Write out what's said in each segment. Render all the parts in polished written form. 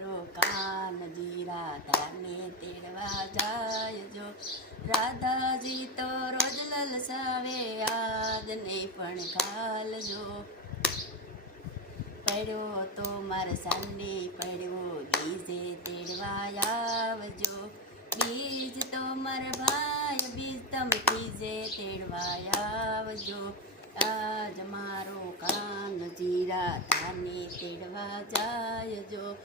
મારો કાનજી રાધાને તેડવા જાય જો. રાધાજી તો રોજ લલસાવે આજ નહીં પણ કાલ જો. પડ્યો તો મારે સાંડે પડ્યો બીજે તેડવા આવજો. બીજ તો મારા ભાઈ બીજ તમે ત્રીજે તેડવા આવજો. આજ મારો કાનજી રાધાને તેડવા જાય જો.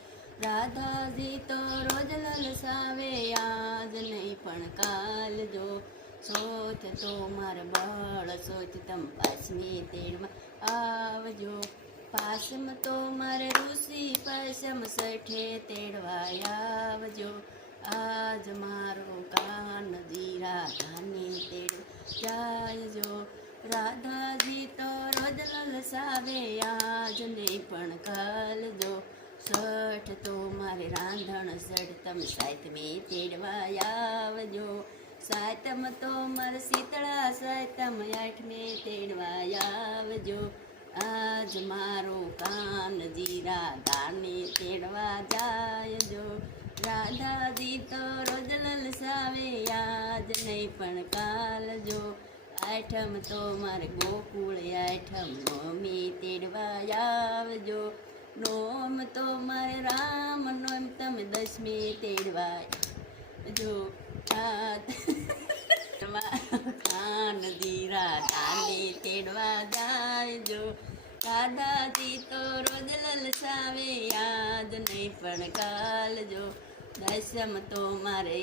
રાધાજી તો રોજ લલસાવે આજ નહીં પણ કાલ જો. સોચ તો મારે બળ સોચ તમ પાછને તેડવા આવજો. પાસમ તો મારે ઋષિ પાસમ સઠે તેડવા આવજો. આજ મારો કાનજી રાધાને તેડવા જાય જો. રાધાજી તો રોજ લલસાવે આજ નહીં પણ કાલ જો. સઠ તો મારે રાંધણ સઠ તમે સાતમે તેડવા આવજો. સાતમ તો મારે શીતળા સાતમ આઠમે તેડવા આવજો. આજ મારો કાનજી રાધાને તેડવા જાય જો. રાધાજી તો રોજ લલસાવે આજ નહીં પણ કાલ જો. આઠમ તો મારે ગોકુળ આઠમ નોમી તેડવા આવજો. નોમ તો મારે રામ નોમ તમે દસમી તેડવા જો. કાનજી રાધાને તેડવા જાય જો. રાધાજી તો રોજ લલસાવે આજ નહીં પણ કાલ જો. દસમ તો મારે